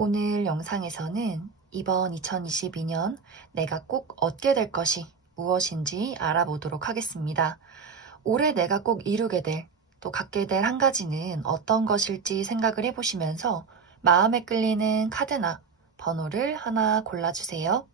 오늘 영상에서는 이번 2022년 내가 꼭 얻게 될 것이 무엇인지 알아보도록 하겠습니다. 올해 내가 꼭 이루게 될, 또 갖게 될 한 가지는 어떤 것일지 생각을 해보시면서 마음에 끌리는 카드나 번호를 하나 골라주세요.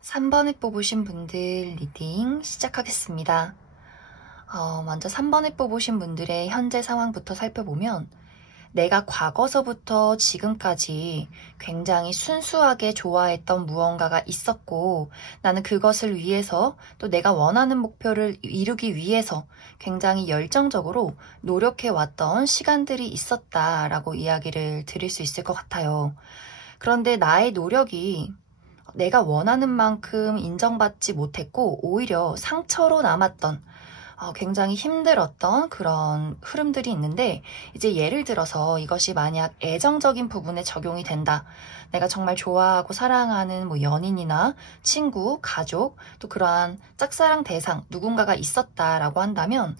삼 3번을 뽑으신 분들 리딩 시작하겠습니다. 먼저 3번을 뽑으신 분들의 현재 상황부터 살펴보면 내가 과거서부터 지금까지 굉장히 순수하게 좋아했던 무언가가 있었고 나는 그것을 위해서 또 내가 원하는 목표를 이루기 위해서 굉장히 열정적으로 노력해왔던 시간들이 있었다라고 이야기를 드릴 수 있을 것 같아요. 그런데 나의 노력이 내가 원하는 만큼 인정받지 못했고 오히려 상처로 남았던 굉장히 힘들었던 그런 흐름들이 있는데 이제 예를 들어서 이것이 만약 애정적인 부분에 적용이 된다. 내가 정말 좋아하고 사랑하는 뭐 연인이나 친구, 가족 또 그러한 짝사랑 대상 누군가가 있었다라고 한다면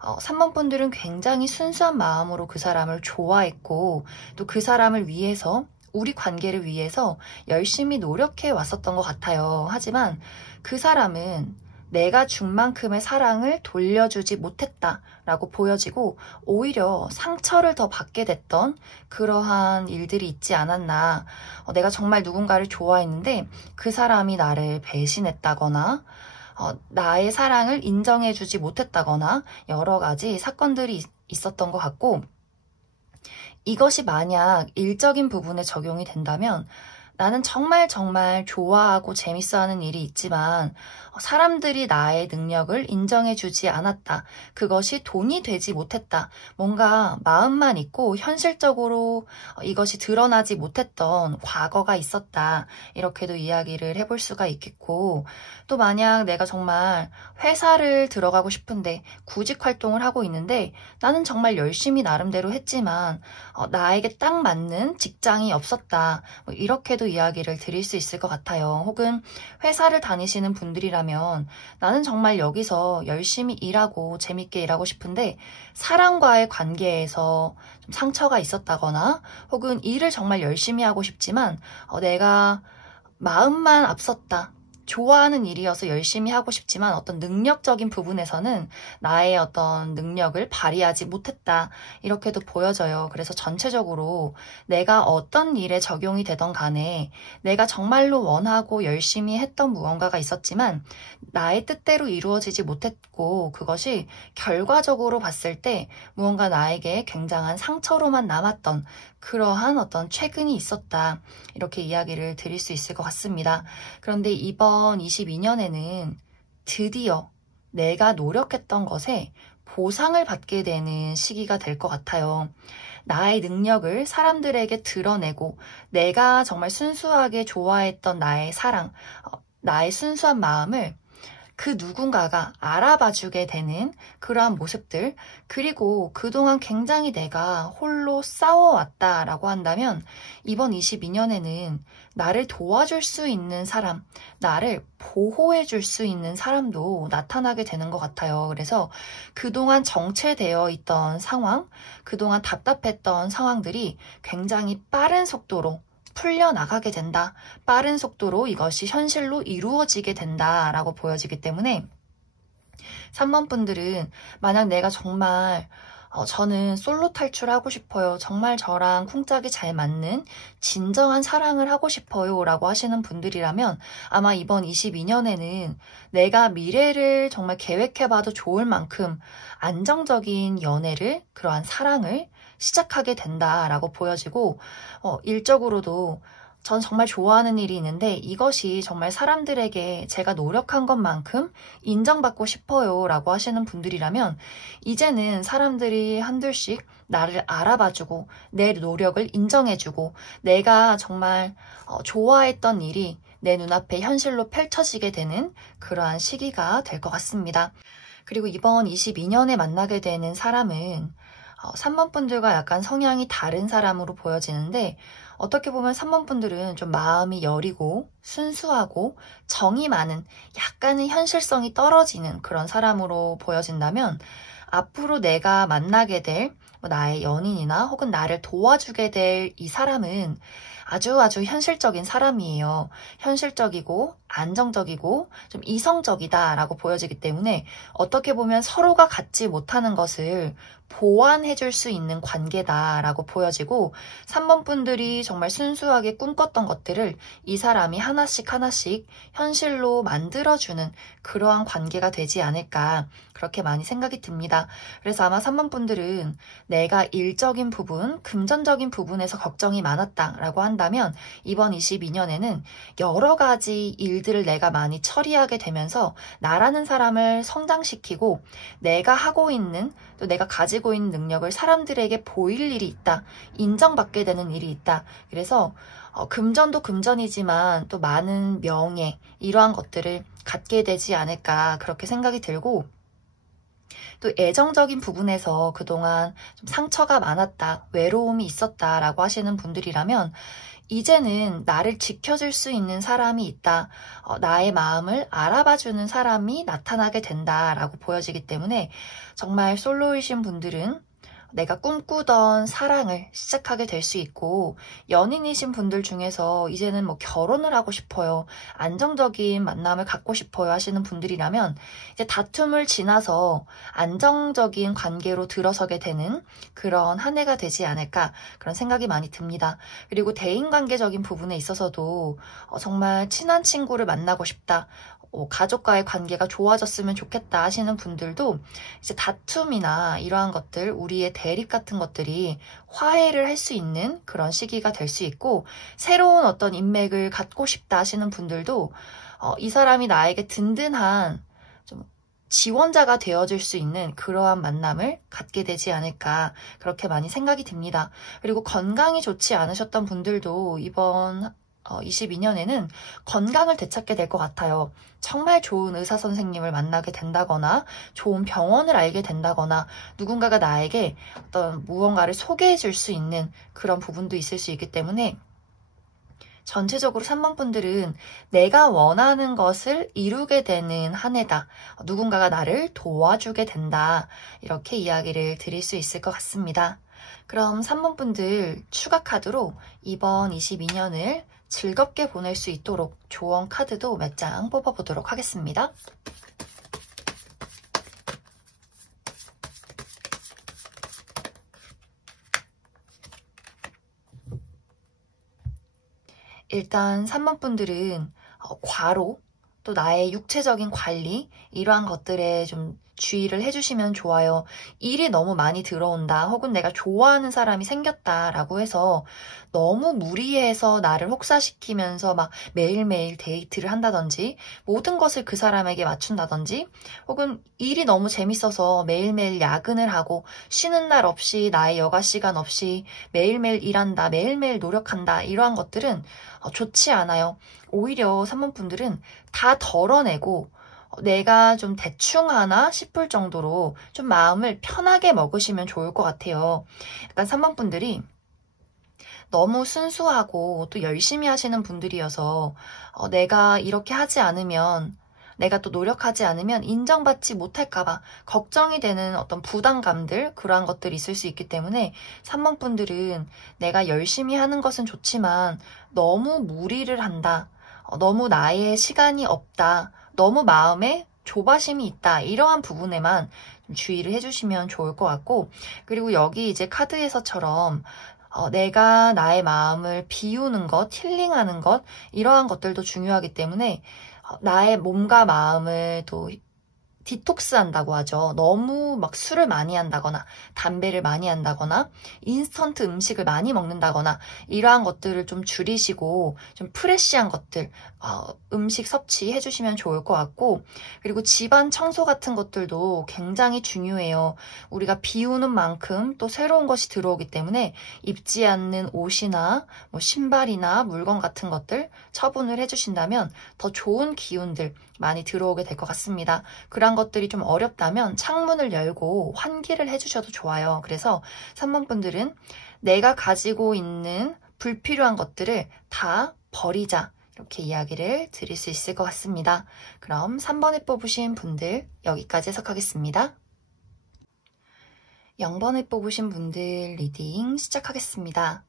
3번 분들은 굉장히 순수한 마음으로 그 사람을 좋아했고 또 그 사람을 위해서 우리 관계를 위해서 열심히 노력해 왔었던 것 같아요. 하지만 그 사람은 내가 준 만큼의 사랑을 돌려주지 못했다라고 보여지고 오히려 상처를 더 받게 됐던 그러한 일들이 있지 않았나. 내가 정말 누군가를 좋아했는데 그 사람이 나를 배신했다거나 나의 사랑을 인정해주지 못했다거나 여러 가지 사건들이 있었던 것 같고 이것이 만약 일적인 부분에 적용이 된다면 나는 정말 좋아하고 재밌어하는 일이 있지만 사람들이 나의 능력을 인정해주지 않았다. 그것이 돈이 되지 못했다. 뭔가 마음만 있고 현실적으로 이것이 드러나지 못했던 과거가 있었다. 이렇게도 이야기를 해볼 수가 있겠고 또 만약 내가 정말 회사를 들어가고 싶은데 구직 활동을 하고 있는데 나는 정말 열심히 나름대로 했지만 나에게 딱 맞는 직장이 없었다. 뭐 이렇게도 이야기를 드릴 수 있을 것 같아요. 혹은 회사를 다니시는 분들이라면 나는 정말 여기서 열심히 일하고 재밌게 일하고 싶은데 사람과의 관계에서 좀 상처가 있었다거나 혹은 일을 정말 열심히 하고 싶지만 내가 마음만 앞섰다. 좋아하는 일이어서 열심히 하고 싶지만 어떤 능력적인 부분에서는 나의 어떤 능력을 발휘하지 못했다. 이렇게도 보여져요. 그래서 전체적으로 내가 어떤 일에 적용이 되던 간에 내가 정말로 원하고 열심히 했던 무언가가 있었지만 나의 뜻대로 이루어지지 못했고 그것이 결과적으로 봤을 때 무언가 나에게 굉장한 상처로만 남았던 그러한 어떤 최근이 있었다. 이렇게 이야기를 드릴 수 있을 것 같습니다. 그런데 이번 22년에는 드디어 내가 노력했던 것에 보상을 받게 되는 시기가 될 것 같아요. 나의 능력을 사람들에게 드러내고 내가 정말 순수하게 좋아했던 나의 사랑, 나의 순수한 마음을 그 누군가가 알아봐주게 되는 그러한 모습들, 그리고 그동안 굉장히 내가 홀로 싸워왔다라고 한다면 이번 22년에는 나를 도와줄 수 있는 사람, 나를 보호해줄 수 있는 사람도 나타나게 되는 것 같아요. 그래서 그동안 정체되어 있던 상황, 그동안 답답했던 상황들이 굉장히 빠른 속도로 풀려나가게 된다. 빠른 속도로 이것이 현실로 이루어지게 된다라고 보여지기 때문에 3번 분들은 만약 내가 정말 저는 솔로 탈출하고 싶어요. 정말 저랑 쿵짝이 잘 맞는 진정한 사랑을 하고 싶어요. 라고 하시는 분들이라면 아마 이번 22년에는 내가 미래를 정말 계획해봐도 좋을 만큼 안정적인 연애를, 그러한 사랑을 시작하게 된다라고 보여지고 일적으로도 전 정말 좋아하는 일이 있는데 이것이 정말 사람들에게 제가 노력한 것만큼 인정받고 싶어요 라고 하시는 분들이라면 이제는 사람들이 한둘씩 나를 알아봐주고 내 노력을 인정해주고 내가 정말 좋아했던 일이 내 눈앞에 현실로 펼쳐지게 되는 그러한 시기가 될 것 같습니다. 그리고 이번 22년에 만나게 되는 사람은 3번 분들과 약간 성향이 다른 사람으로 보여지는데 어떻게 보면 3번 분들은 좀 마음이 여리고 순수하고 정이 많은 약간은 현실성이 떨어지는 그런 사람으로 보여진다면 앞으로 내가 만나게 될 나의 연인이나 혹은 나를 도와주게 될 이 사람은 아주 현실적인 사람이에요. 현실적이고 안정적이고 좀 이성적이다라고 보여지기 때문에 어떻게 보면 서로가 갖지 못하는 것을 보완해줄 수 있는 관계다라고 보여지고 3번 분들이 정말 순수하게 꿈꿨던 것들을 이 사람이 하나씩 현실로 만들어주는 그러한 관계가 되지 않을까 그렇게 많이 생각이 듭니다. 그래서 아마 3번 분들은 내가 일적인 부분, 금전적인 부분에서 걱정이 많았다라고 한다면 이번 22년에는 여러 가지 일들을 내가 많이 처리하게 되면서 나라는 사람을 성장시키고 내가 하고 있는 또 내가 가지고 있는 능력을 사람들에게 보일 일이 있다. 인정받게 되는 일이 있다. 그래서 금전도 금전이지만 또 많은 명예 이러한 것들을 갖게 되지 않을까 그렇게 생각이 들고 또 애정적인 부분에서 그동안 좀 상처가 많았다, 외로움이 있었다라고 하시는 분들이라면 이제는 나를 지켜줄 수 있는 사람이 있다. 나의 마음을 알아봐주는 사람이 나타나게 된다라고 보여지기 때문에 정말 솔로이신 분들은 내가 꿈꾸던 사랑을 시작하게 될 수 있고 연인이신 분들 중에서 이제는 뭐 결혼을 하고 싶어요. 안정적인 만남을 갖고 싶어요 하시는 분들이라면 이제 다툼을 지나서 안정적인 관계로 들어서게 되는 그런 한 해가 되지 않을까 그런 생각이 많이 듭니다. 그리고 대인관계적인 부분에 있어서도 정말 친한 친구를 만나고 싶다. 가족과의 관계가 좋아졌으면 좋겠다 하시는 분들도 이제 다툼이나 이러한 것들, 우리의 대립 같은 것들이 화해를 할 수 있는 그런 시기가 될 수 있고 새로운 어떤 인맥을 갖고 싶다 하시는 분들도 이 사람이 나에게 든든한 좀 지원자가 되어줄 수 있는 그러한 만남을 갖게 되지 않을까 그렇게 많이 생각이 듭니다. 그리고 건강이 좋지 않으셨던 분들도 이번 22년에는 건강을 되찾게 될 것 같아요. 정말 좋은 의사 선생님을 만나게 된다거나 좋은 병원을 알게 된다거나 누군가가 나에게 어떤 무언가를 소개해 줄 수 있는 그런 부분도 있을 수 있기 때문에 전체적으로 3번 분들은 내가 원하는 것을 이루게 되는 한 해다. 누군가가 나를 도와주게 된다. 이렇게 이야기를 드릴 수 있을 것 같습니다. 그럼 3번 분들 추가 카드로 이번 22년을 즐겁게 보낼 수 있도록 조언 카드도 몇 장 뽑아보도록 하겠습니다. 일단 3번 분들은 과로, 또 나의 육체적인 관리, 이러한 것들에 좀 주의를 해주시면 좋아요. 일이 너무 많이 들어온다, 혹은 내가 좋아하는 사람이 생겼다라고 해서 너무 무리해서 나를 혹사시키면서 막 매일매일 데이트를 한다든지, 모든 것을 그 사람에게 맞춘다든지, 혹은 일이 너무 재밌어서 매일매일 야근을 하고 쉬는 날 없이, 나의 여가 시간 없이 매일매일 일한다, 매일매일 노력한다, 이러한 것들은 좋지 않아요. 오히려 3번 분들은 다 덜어내고 내가 좀 대충 하나 싶을 정도로 좀 마음을 편하게 먹으시면 좋을 것 같아요. 약간 3번 분들이 너무 순수하고 또 열심히 하시는 분들이어서 내가 이렇게 하지 않으면, 내가 또 노력하지 않으면 인정받지 못할까봐 걱정이 되는 어떤 부담감들, 그러한 것들이 있을 수 있기 때문에 3번 분들은 내가 열심히 하는 것은 좋지만 너무 무리를 한다, 너무 나의 시간이 없다, 너무 마음에 조바심이 있다, 이러한 부분에만 좀 주의를 해주시면 좋을 것 같고, 그리고 여기 이제 카드에서처럼 내가 나의 마음을 비우는 것, 힐링하는 것, 이러한 것들도 중요하기 때문에 나의 몸과 마음을 또 디톡스 한다고 하죠. 너무 막 술을 많이 한다거나 담배를 많이 한다거나 인스턴트 음식을 많이 먹는다거나 이러한 것들을 좀 줄이시고 좀 프레시한 것들, 음식 섭취해 주시면 좋을 것 같고, 그리고 집안 청소 같은 것들도 굉장히 중요해요. 우리가 비우는 만큼 또 새로운 것이 들어오기 때문에 입지 않는 옷이나 뭐 신발이나 물건 같은 것들 처분을 해주신다면 더 좋은 기운들 많이 들어오게 될 것 같습니다. 그런 것들이 좀 어렵다면 창문을 열고 환기를 해주셔도 좋아요. 그래서 3번 분들은 내가 가지고 있는 불필요한 것들을 다 버리자, 이렇게 이야기를 드릴 수 있을 것 같습니다. 그럼 3번에 뽑으신 분들 여기까지 해석하겠습니다. 0번에 뽑으신 분들 리딩 시작하겠습니다.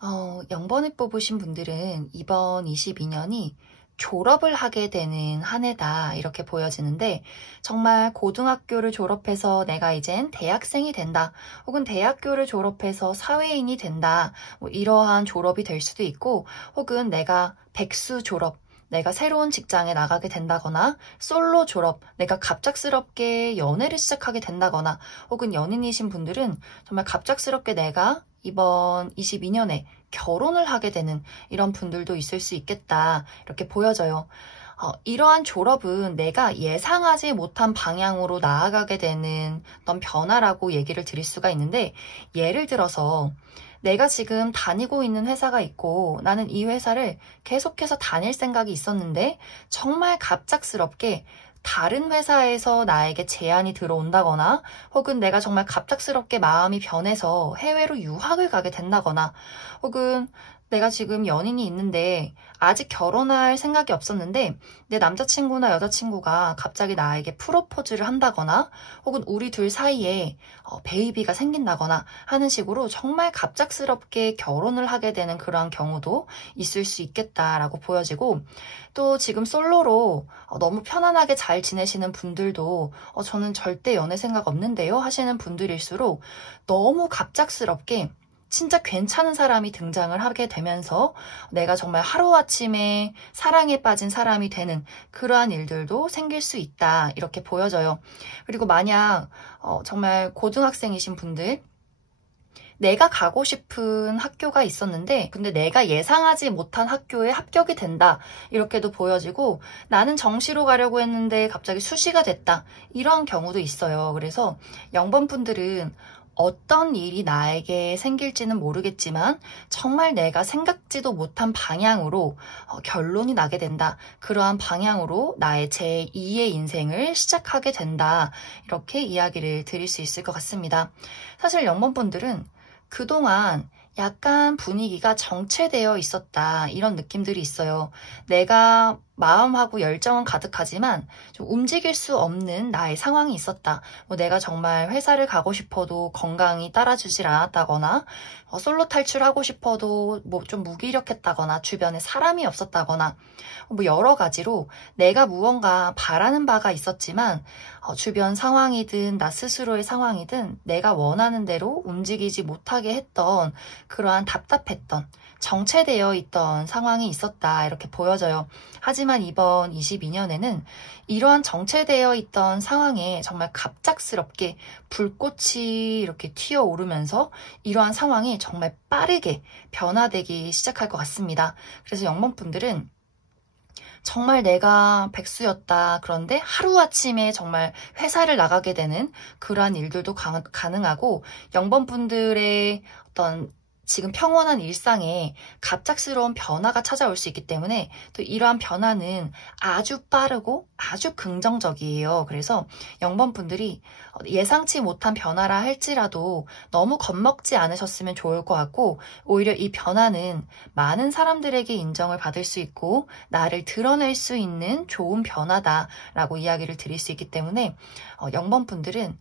0번에 뽑으신 분들은 이번 22년이 졸업을 하게 되는 한 해다, 이렇게 보여지는데, 정말 고등학교를 졸업해서 내가 이젠 대학생이 된다, 혹은 대학교를 졸업해서 사회인이 된다, 뭐 이러한 졸업이 될 수도 있고, 혹은 내가 백수 졸업, 내가 새로운 직장에 나가게 된다거나, 솔로 졸업, 내가 갑작스럽게 연애를 시작하게 된다거나, 혹은 연인이신 분들은 정말 갑작스럽게 내가 이번 22년에 결혼을 하게 되는 이런 분들도 있을 수 있겠다, 이렇게 보여져요. 이러한 졸업은 내가 예상하지 못한 방향으로 나아가게 되는 어떤 변화라고 얘기를 드릴 수가 있는데, 예를 들어서 내가 지금 다니고 있는 회사가 있고 나는 이 회사를 계속해서 다닐 생각이 있었는데 정말 갑작스럽게 다른 회사에서 나에게 제안이 들어온다거나, 혹은 내가 정말 갑작스럽게 마음이 변해서 해외로 유학을 가게 된다거나, 혹은 내가 지금 연인이 있는데 아직 결혼할 생각이 없었는데 내 남자친구나 여자친구가 갑자기 나에게 프로포즈를 한다거나, 혹은 우리 둘 사이에 베이비가 생긴다거나 하는 식으로 정말 갑작스럽게 결혼을 하게 되는 그러한 경우도 있을 수 있겠다라고 보여지고, 또 지금 솔로로 너무 편안하게 잘 지내시는 분들도 저는 절대 연애 생각 없는데요 하시는 분들일수록 너무 갑작스럽게 진짜 괜찮은 사람이 등장을 하게 되면서 내가 정말 하루아침에 사랑에 빠진 사람이 되는 그러한 일들도 생길 수 있다, 이렇게 보여져요. 그리고 만약 정말 고등학생이신 분들, 내가 가고 싶은 학교가 있었는데 근데 내가 예상하지 못한 학교에 합격이 된다, 이렇게도 보여지고, 나는 정시로 가려고 했는데 갑자기 수시가 됐다, 이런 경우도 있어요. 그래서 0번 분들은 어떤 일이 나에게 생길지는 모르겠지만 정말 내가 생각지도 못한 방향으로 결론이 나게 된다, 그러한 방향으로 나의 제2의 인생을 시작하게 된다, 이렇게 이야기를 드릴 수 있을 것 같습니다. 사실 0번 분들은 그동안 약간 분위기가 정체되어 있었다, 이런 느낌들이 있어요. 내가 마음하고 열정은 가득하지만 좀 움직일 수 없는 나의 상황이 있었다. 뭐 내가 정말 회사를 가고 싶어도 건강이 따라주질 않았다거나 솔로 탈출하고 싶어도 뭐 좀 무기력했다거나 주변에 사람이 없었다거나 뭐 여러 가지로 내가 무언가 바라는 바가 있었지만 주변 상황이든 나 스스로의 상황이든 내가 원하는 대로 움직이지 못하게 했던 그러한 답답했던 정체되어 있던 상황이 있었다 이렇게 보여져요. 하지만 이번 22년에는 이러한 정체되어 있던 상황에 정말 갑작스럽게 불꽃이 이렇게 튀어오르면서 이러한 상황이 정말 빠르게 변화되기 시작할 것 같습니다. 그래서 영범분들은 정말 내가 백수였다. 그런데 하루아침에 정말 회사를 나가게 되는 그러한 일들도 가능하고 영범분들의 어떤 지금 평온한 일상에 갑작스러운 변화가 찾아올 수 있기 때문에 또 이러한 변화는 아주 빠르고 아주 긍정적이에요. 그래서 영범분들이 예상치 못한 변화라 할지라도 너무 겁먹지 않으셨으면 좋을 것 같고 오히려 이 변화는 많은 사람들에게 인정을 받을 수 있고 나를 드러낼 수 있는 좋은 변화다라고 이야기를 드릴 수 있기 때문에 영범분들은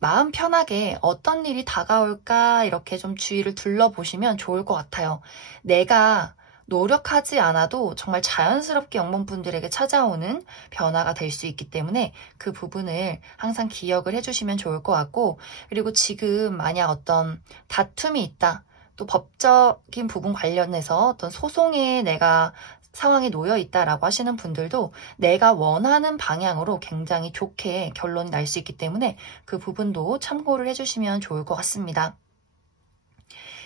마음 편하게 어떤 일이 다가올까 이렇게 좀 주위를 둘러보시면 좋을 것 같아요. 내가 노력하지 않아도 정말 자연스럽게 영범분들에게 찾아오는 변화가 될 수 있기 때문에 그 부분을 항상 기억을 해주시면 좋을 것 같고 그리고 지금 만약 어떤 다툼이 있다. 또 법적인 부분 관련해서 어떤 소송에 내가 상황에 놓여 있다라고 하시는 분들도 내가 원하는 방향으로 굉장히 좋게 결론이 날 수 있기 때문에 그 부분도 참고를 해주시면 좋을 것 같습니다.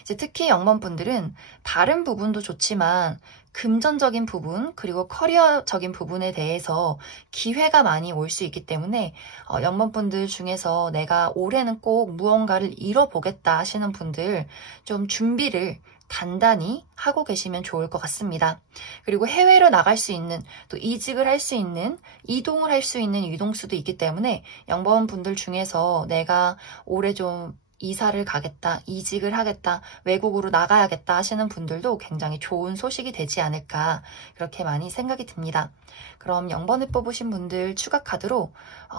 이제 특히 영범분들은 다른 부분도 좋지만 금전적인 부분 그리고 커리어적인 부분에 대해서 기회가 많이 올 수 있기 때문에 영범분들 중에서 내가 올해는 꼭 무언가를 이뤄보겠다 하시는 분들 좀 준비를 단단히 하고 계시면 좋을 것 같습니다. 그리고 해외로 나갈 수 있는 또 이직을 할 수 있는 이동을 할 수 있는 유동수도 있기 때문에 영범분들 중에서 내가 올해 좀 이사를 가겠다, 이직을 하겠다, 외국으로 나가야겠다 하시는 분들도 굉장히 좋은 소식이 되지 않을까 그렇게 많이 생각이 듭니다. 그럼 0번을 뽑으신 분들 추가 카드로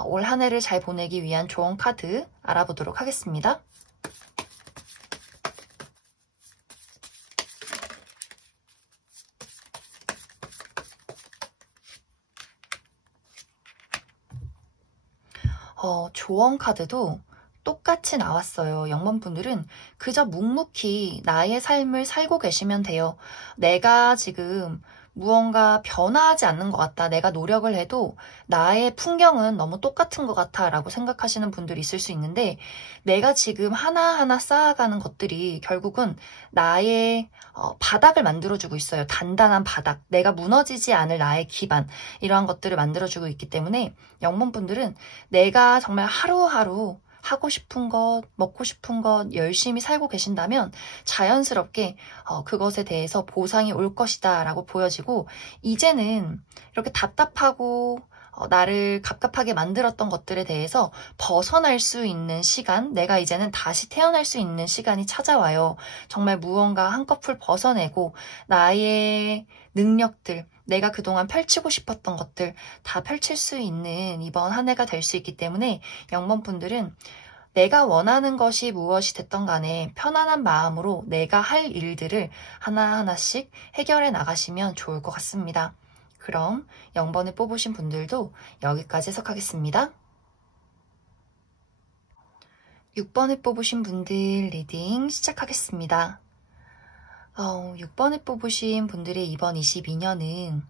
올 한 해를 잘 보내기 위한 좋은 카드 알아보도록 하겠습니다. 조언 카드도 똑같이 나왔어요. 영범분들은 그저 묵묵히 나의 삶을 살고 계시면 돼요. 내가 지금 무언가 변화하지 않는 것 같다. 내가 노력을 해도 나의 풍경은 너무 똑같은 것 같아 라고 생각하시는 분들이 있을 수 있는데 내가 지금 하나하나 쌓아가는 것들이 결국은 나의 바닥을 만들어주고 있어요. 단단한 바닥. 내가 무너지지 않을 나의 기반. 이러한 것들을 만들어주고 있기 때문에 영범분들은 내가 정말 하루하루 하고 싶은 것, 먹고 싶은 것 열심히 살고 계신다면 자연스럽게 그것에 대해서 보상이 올 것이다 라고 보여지고 이제는 이렇게 답답하고 나를 갑갑하게 만들었던 것들에 대해서 벗어날 수 있는 시간, 내가 이제는 다시 태어날 수 있는 시간이 찾아와요. 정말 무언가 한꺼풀 벗어내고 나의 능력들, 내가 그동안 펼치고 싶었던 것들 다 펼칠 수 있는 이번 한 해가 될 수 있기 때문에 영범분들은 내가 원하는 것이 무엇이 됐던 간에 편안한 마음으로 내가 할 일들을 하나하나씩 해결해 나가시면 좋을 것 같습니다. 그럼 0번을 뽑으신 분들도 여기까지 해석하겠습니다. 6번을 뽑으신 분들 리딩 시작하겠습니다. 6번을 뽑으신 분들의 이번 22년은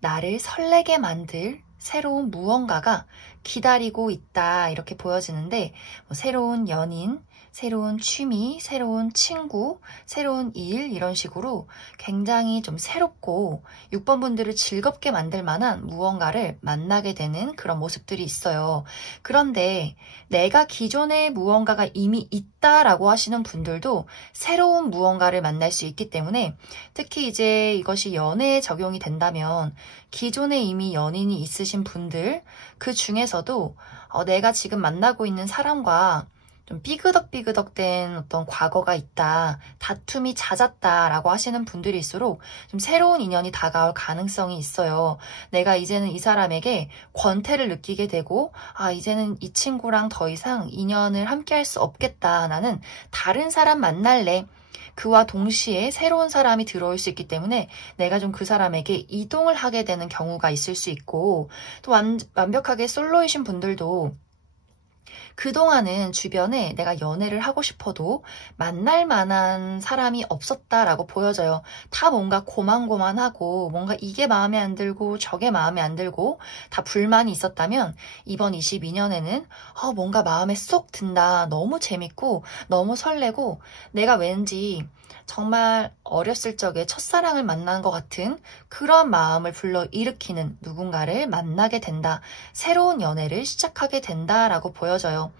나를 설레게 만들 새로운 무언가가 기다리고 있다 이렇게 보여지는데 새로운 연인, 새로운 취미, 새로운 친구, 새로운 일 이런 식으로 굉장히 좀 새롭고 6번 분들을 즐겁게 만들 만한 무언가를 만나게 되는 그런 모습들이 있어요. 그런데 내가 기존에 무언가가 이미 있다라고 하시는 분들도 새로운 무언가를 만날 수 있기 때문에 특히 이제 이것이 연애에 적용이 된다면 기존에 이미 연인이 있으신 분들 그 중에서도 내가 지금 만나고 있는 사람과 좀 삐그덕삐그덕된 어떤 과거가 있다, 다툼이 잦았다라고 하시는 분들일수록 좀 새로운 인연이 다가올 가능성이 있어요. 내가 이제는 이 사람에게 권태를 느끼게 되고, 이제는 이 친구랑 더 이상 인연을 함께 할 수 없겠다. 나는 다른 사람 만날래. 그와 동시에 새로운 사람이 들어올 수 있기 때문에 내가 좀 그 사람에게 이동을 하게 되는 경우가 있을 수 있고, 또 완벽하게 솔로이신 분들도 그동안은 주변에 내가 연애를 하고 싶어도 만날 만한 사람이 없었다라고 보여져요. 다 뭔가 고만고만하고 뭔가 이게 마음에 안 들고 저게 마음에 안 들고 다 불만이 있었다면 이번 22년에는 뭔가 마음에 쏙 든다. 너무 재밌고 너무 설레고 내가 왠지 정말 어렸을 적에 첫사랑을 만난 것 같은 그런 마음을 불러일으키는 누군가를 만나게 된다. 새로운 연애를 시작하게 된다라고 보여져요.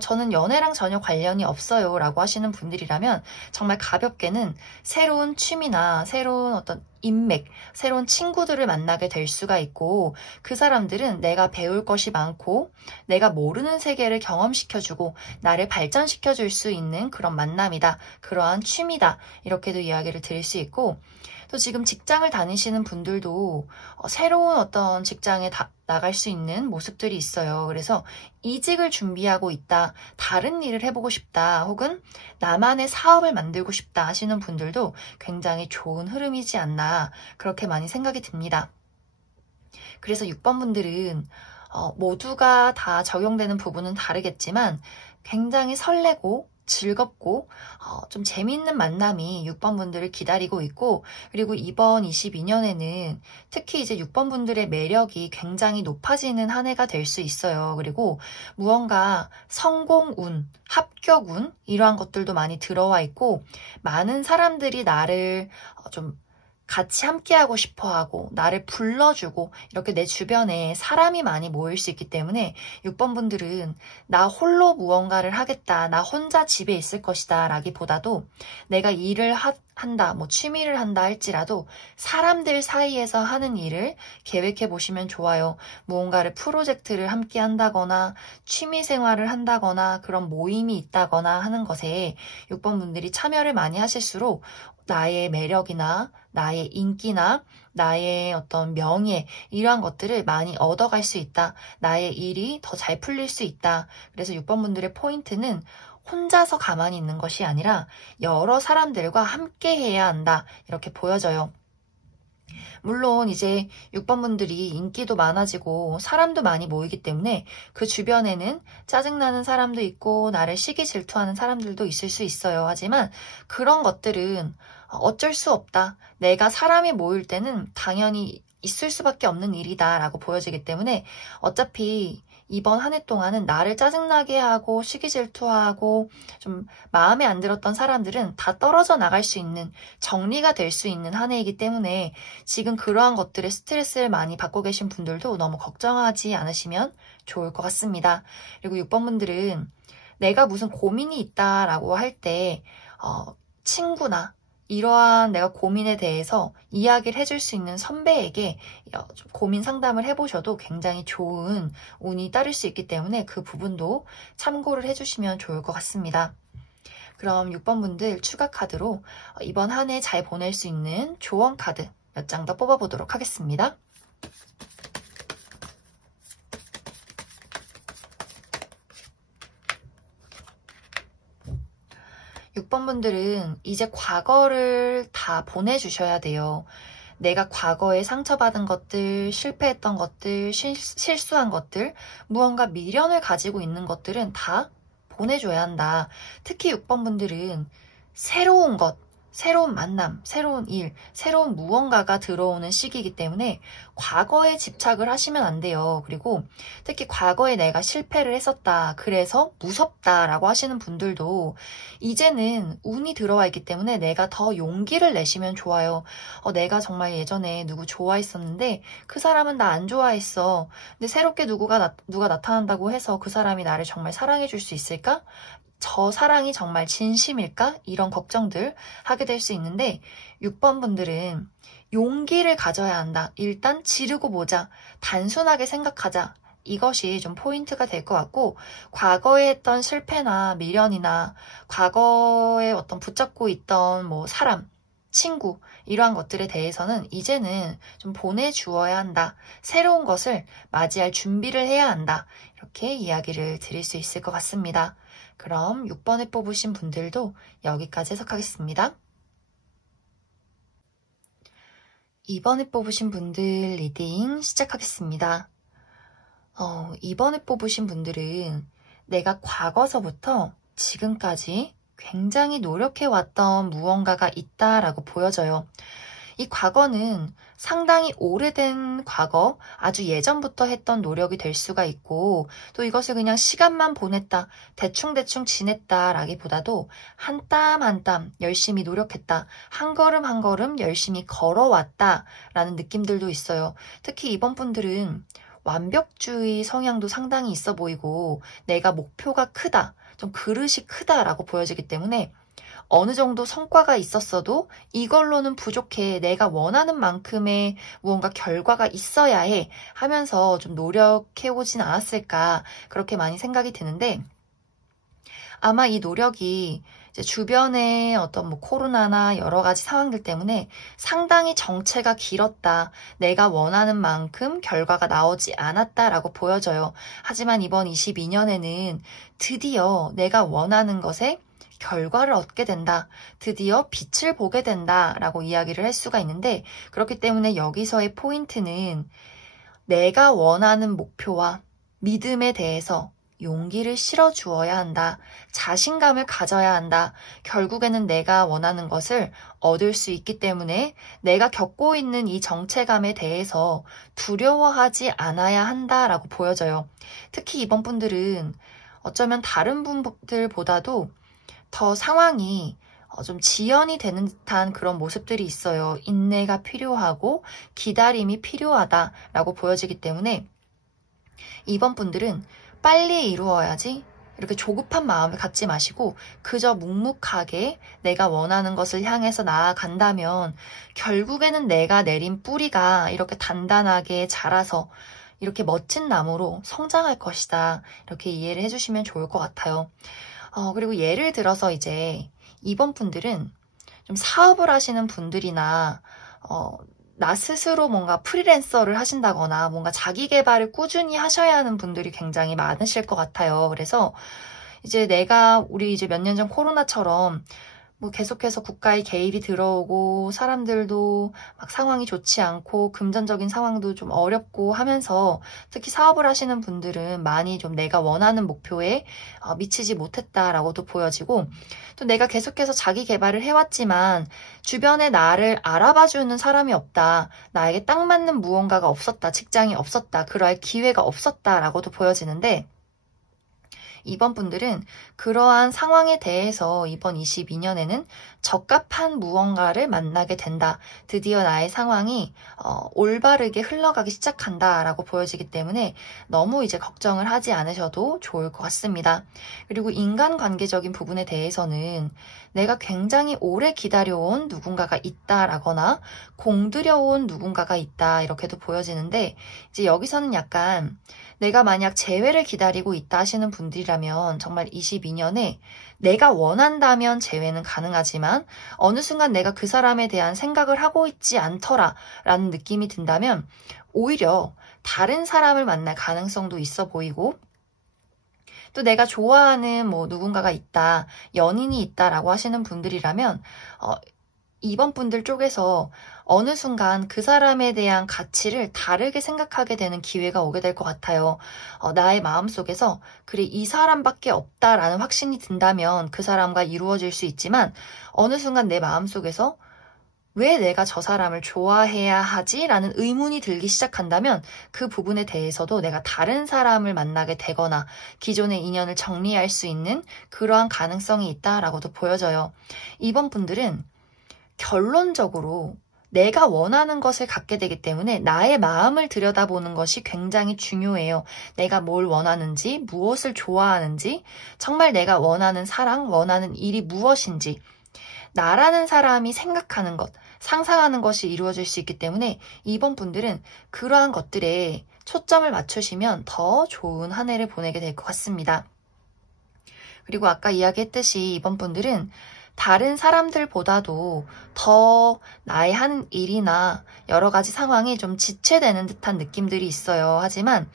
저는 연애랑 전혀 관련이 없어요 라고 하시는 분들이라면 정말 가볍게는 새로운 취미나 새로운 어떤 인맥, 새로운 친구들을 만나게 될 수가 있고 그 사람들은 내가 배울 것이 많고 내가 모르는 세계를 경험시켜주고 나를 발전시켜줄 수 있는 그런 만남이다. 그러한 취미다. 이렇게도 이야기를 드릴 수 있고 또 지금 직장을 다니시는 분들도 새로운 어떤 직장에 나갈 수 있는 모습들이 있어요. 그래서 이직을 준비하고 있다, 다른 일을 해보고 싶다, 혹은 나만의 사업을 만들고 싶다 하시는 분들도 굉장히 좋은 흐름이지 않나 그렇게 많이 생각이 듭니다. 그래서 6번 분들은 모두가 다 적용되는 부분은 다르겠지만 굉장히 설레고 즐겁고 좀 재미있는 만남이 6번 분들을 기다리고 있고 그리고 이번 22년에는 특히 이제 6번 분들의 매력이 굉장히 높아지는 한 해가 될 수 있어요. 그리고 무언가 성공운, 합격운 이러한 것들도 많이 들어와 있고 많은 사람들이 나를 좀 같이 함께하고 싶어하고 나를 불러주고 이렇게 내 주변에 사람이 많이 모일 수 있기 때문에 6번 분들은 나 홀로 무언가를 하겠다, 나 혼자 집에 있을 것이다 라기보다도 내가 일을 한다, 뭐 취미를 한다 할지라도 사람들 사이에서 하는 일을 계획해 보시면 좋아요. 무언가를 프로젝트를 함께 한다거나 취미 생활을 한다거나 그런 모임이 있다거나 하는 것에 6번 분들이 참여를 많이 하실수록 나의 매력이나 나의 인기나 나의 어떤 명예 이러한 것들을 많이 얻어갈 수 있다. 나의 일이 더 잘 풀릴 수 있다. 그래서 6번 분들의 포인트는 혼자서 가만히 있는 것이 아니라 여러 사람들과 함께 해야 한다. 이렇게 보여져요. 물론 이제 6번 분들이 인기도 많아지고 사람도 많이 모이기 때문에 그 주변에는 짜증나는 사람도 있고 나를 시기 질투하는 사람들도 있을 수 있어요. 하지만 그런 것들은 어쩔 수 없다. 내가 사람이 모일 때는 당연히 있을 수밖에 없는 일이다 라고 보여지기 때문에 어차피 이번 한 해 동안은 나를 짜증나게 하고 시기 질투하고 좀 마음에 안 들었던 사람들은 다 떨어져 나갈 수 있는 정리가 될 수 있는 한 해이기 때문에 지금 그러한 것들에 스트레스를 많이 받고 계신 분들도 너무 걱정하지 않으시면 좋을 것 같습니다. 그리고 6번 분들은 내가 무슨 고민이 있다라고 할 때 친구나 이러한 내가 고민에 대해서 이야기를 해줄 수 있는 선배에게 좀 고민 상담을 해보셔도 굉장히 좋은 운이 따를 수 있기 때문에 그 부분도 참고를 해주시면 좋을 것 같습니다. 그럼 6번 분들 추가 카드로 이번 한 해 잘 보낼 수 있는 조언 카드 몇 장 더 뽑아보도록 하겠습니다. 6번 분들은 이제 과거를 다 보내주셔야 돼요. 내가 과거에 상처받은 것들, 실패했던 것들, 실수한 것들, 무언가 미련을 가지고 있는 것들은 다 보내줘야 한다. 특히 6번 분들은 새로운 것, 새로운 만남, 새로운 일, 새로운 무언가가 들어오는 시기이기 때문에 과거에 집착을 하시면 안 돼요. 그리고 특히 과거에 내가 실패를 했었다, 그래서 무섭다라고 하시는 분들도 이제는 운이 들어와 있기 때문에 내가 더 용기를 내시면 좋아요. 내가 정말 예전에 누구 좋아했었는데 그 사람은 나 안 좋아했어. 근데 새롭게 누가 나타난다고 해서 그 사람이 나를 정말 사랑해 줄 수 있을까? 저 사랑이 정말 진심일까? 이런 걱정들 하게 될 수 있는데 6번 분들은 용기를 가져야 한다. 일단 지르고 보자. 단순하게 생각하자. 이것이 좀 포인트가 될 것 같고, 과거에 했던 실패나 미련이나 과거에 어떤 붙잡고 있던 뭐 사람, 친구, 이러한 것들에 대해서는 이제는 좀 보내주어야 한다. 새로운 것을 맞이할 준비를 해야 한다. 이렇게 이야기를 드릴 수 있을 것 같습니다. 그럼 6번에 뽑으신 분들도 여기까지 해석하겠습니다. 2번에 뽑으신 분들 리딩 시작하겠습니다. 2번에 뽑으신 분들은 내가 과거서부터 지금까지 굉장히 노력해왔던 무언가가 있다라고 보여져요. 이 과거는 상당히 오래된 과거, 아주 예전부터 했던 노력이 될 수가 있고, 또 이것을 그냥 시간만 보냈다, 대충대충 지냈다라기보다도 한 땀 한 땀 열심히 노력했다, 한 걸음 한 걸음 열심히 걸어왔다라는 느낌들도 있어요. 특히 이번 분들은 완벽주의 성향도 상당히 있어 보이고, 내가 목표가 크다, 좀 그릇이 크다라고 보여지기 때문에 어느 정도 성과가 있었어도 이걸로는 부족해, 내가 원하는 만큼의 무언가 결과가 있어야 해 하면서 좀 노력해오진 않았을까, 그렇게 많이 생각이 드는데, 아마 이 노력이 이제 주변의 어떤 뭐 코로나나 여러 가지 상황들 때문에 상당히 정체가 길었다, 내가 원하는 만큼 결과가 나오지 않았다라고 보여져요. 하지만 이번 22년에는 드디어 내가 원하는 것에 결과를 얻게 된다, 드디어 빛을 보게 된다 라고 이야기를 할 수가 있는데, 그렇기 때문에 여기서의 포인트는 내가 원하는 목표와 믿음에 대해서 용기를 실어주어야 한다, 자신감을 가져야 한다. 결국에는 내가 원하는 것을 얻을 수 있기 때문에 내가 겪고 있는 이 정체감에 대해서 두려워하지 않아야 한다라고 보여져요. 특히 이번 분들은 어쩌면 다른 분들보다도 더 상황이 좀 지연이 되는 듯한 그런 모습들이 있어요. 인내가 필요하고 기다림이 필요하다라고 보여지기 때문에 이번 분들은 빨리 이루어야지, 이렇게 조급한 마음을 갖지 마시고 그저 묵묵하게 내가 원하는 것을 향해서 나아간다면 결국에는 내가 내린 뿌리가 이렇게 단단하게 자라서 이렇게 멋진 나무로 성장할 것이다. 이렇게 이해를 해주시면 좋을 것 같아요. 그리고 예를 들어서 이제 이번 분들은 좀 사업을 하시는 분들이나 나 스스로 뭔가 프리랜서를 하신다거나 뭔가 자기 개발을 꾸준히 하셔야 하는 분들이 굉장히 많으실 것 같아요. 그래서 이제 우리 이제 몇 년 전 코로나처럼 뭐 계속해서 국가의 개입이 들어오고 사람들도 막 상황이 좋지 않고 금전적인 상황도 좀 어렵고 하면서 특히 사업을 하시는 분들은 많이 좀 내가 원하는 목표에 미치지 못했다라고도 보여지고, 또 내가 계속해서 자기 개발을 해왔지만 주변에 나를 알아봐주는 사람이 없다, 나에게 딱 맞는 무언가가 없었다, 직장이 없었다, 그럴 기회가 없었다라고도 보여지는데, 이번 분들은 그러한 상황에 대해서 이번 22년에는 적합한 무언가를 만나게 된다. 드디어 나의 상황이 올바르게 흘러가기 시작한다라고 보여지기 때문에 너무 이제 걱정을 하지 않으셔도 좋을 것 같습니다. 그리고 인간관계적인 부분에 대해서는 내가 굉장히 오래 기다려온 누군가가 있다라거나 공들여온 누군가가 있다, 이렇게도 보여지는데, 이제 여기서는 약간 내가 만약 재회를 기다리고 있다 하시는 분들이라면 정말 22년에 내가 원한다면 재회는 가능하지만 어느 순간 내가 그 사람에 대한 생각을 하고 있지 않더라 라는 느낌이 든다면 오히려 다른 사람을 만날 가능성도 있어 보이고, 또 내가 좋아하는 뭐 누군가가 있다, 연인이 있다라고 하시는 분들이라면 이번 분들 쪽에서 어느 순간 그 사람에 대한 가치를 다르게 생각하게 되는 기회가 오게 될 것 같아요. 나의 마음속에서 그래, 이 사람밖에 없다라는 확신이 든다면 그 사람과 이루어질 수 있지만, 어느 순간 내 마음속에서 왜 내가 저 사람을 좋아해야 하지? 라는 의문이 들기 시작한다면 그 부분에 대해서도 내가 다른 사람을 만나게 되거나 기존의 인연을 정리할 수 있는 그러한 가능성이 있다라고도 보여져요. 이번 분들은 결론적으로 내가 원하는 것을 갖게 되기 때문에 나의 마음을 들여다보는 것이 굉장히 중요해요. 내가 뭘 원하는지, 무엇을 좋아하는지, 정말 내가 원하는 사랑, 원하는 일이 무엇인지, 나라는 사람이 생각하는 것, 상상하는 것이 이루어질 수 있기 때문에 이번 분들은 그러한 것들에 초점을 맞추시면 더 좋은 한 해를 보내게 될 것 같습니다. 그리고 아까 이야기했듯이 이번 분들은 다른 사람들보다도 더 나의 하는 일이나 여러 가지 상황이 좀 지체되는 듯한 느낌들이 있어요. 하지만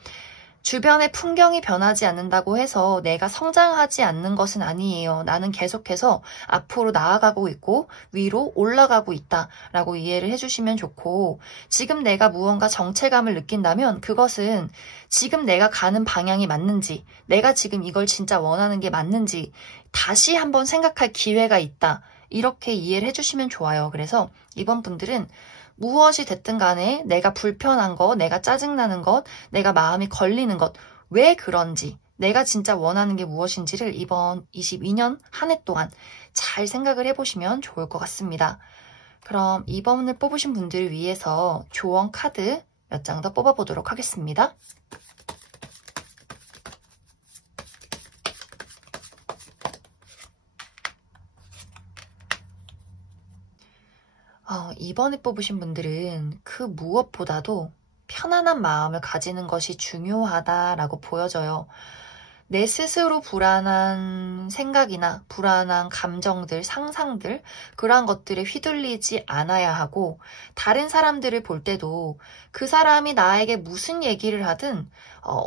주변의 풍경이 변하지 않는다고 해서 내가 성장하지 않는 것은 아니에요. 나는 계속해서 앞으로 나아가고 있고 위로 올라가고 있다라고 이해를 해주시면 좋고, 지금 내가 무언가 정체감을 느낀다면 그것은 지금 내가 가는 방향이 맞는지, 내가 지금 이걸 진짜 원하는 게 맞는지 다시 한번 생각할 기회가 있다. 이렇게 이해를 해주시면 좋아요. 그래서 이번 분들은 무엇이 됐든 간에 내가 불편한 것, 내가 짜증나는 것, 내가 마음이 걸리는 것, 왜 그런지, 내가 진짜 원하는 게 무엇인지를 이번 22년 한 해 동안 잘 생각을 해보시면 좋을 것 같습니다. 그럼 이번을 뽑으신 분들을 위해서 조언 카드 몇 장 더 뽑아보도록 하겠습니다. 이번에 뽑으신 분들은 그 무엇보다도 편안한 마음을 가지는 것이 중요하다라고 보여져요. 내 스스로 불안한 생각이나 불안한 감정들, 상상들, 그러한 것들에 휘둘리지 않아야 하고, 다른 사람들을 볼 때도 그 사람이 나에게 무슨 얘기를 하든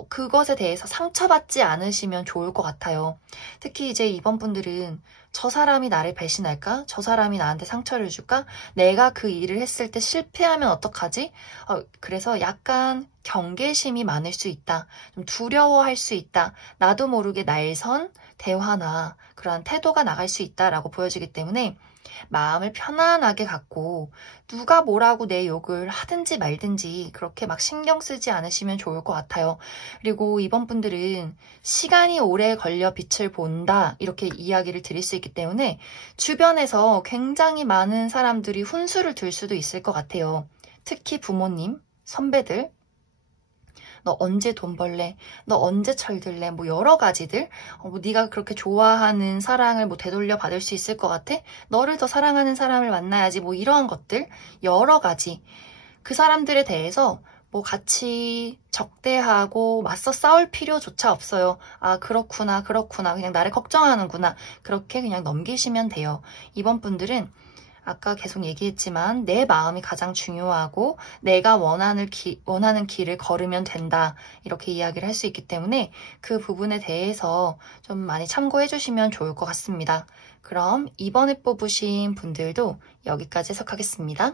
그것에 대해서 상처받지 않으시면 좋을 것 같아요. 특히 이제 이번 분들은 저 사람이 나를 배신할까? 저 사람이 나한테 상처를 줄까? 내가 그 일을 했을 때 실패하면 어떡하지? 그래서 약간 경계심이 많을 수 있다. 좀 두려워할 수 있다. 나도 모르게 날선 대화나 그러한 태도가 나갈 수 있다라고 보여지기 때문에 마음을 편안하게 갖고 누가 뭐라고 내 욕을 하든지 말든지 그렇게 막 신경 쓰지 않으시면 좋을 것 같아요. 그리고 이번 분들은 시간이 오래 걸려 빛을 본다 이렇게 이야기를 드릴 수 있기 때문에 주변에서 굉장히 많은 사람들이 훈수를 둘 수도 있을 것 같아요. 특히 부모님, 선배들, 너 언제 돈 벌래? 너 언제 철들래? 뭐 여러 가지들. 뭐 네가 그렇게 좋아하는 사랑을 뭐 되돌려 받을 수 있을 것 같아? 너를 더 사랑하는 사람을 만나야지. 뭐 이러한 것들. 여러 가지. 그 사람들에 대해서 뭐 같이 적대하고 맞서 싸울 필요조차 없어요. 아, 그렇구나, 그렇구나. 그냥 나를 걱정하는구나. 그렇게 그냥 넘기시면 돼요. 이번 분들은 아까 계속 얘기했지만 내 마음이 가장 중요하고 내가 원하는 길을 걸으면 된다. 이렇게 이야기를 할 수 있기 때문에 그 부분에 대해서 좀 많이 참고해 주시면 좋을 것 같습니다. 그럼 이번에 뽑으신 분들도 여기까지 해석하겠습니다.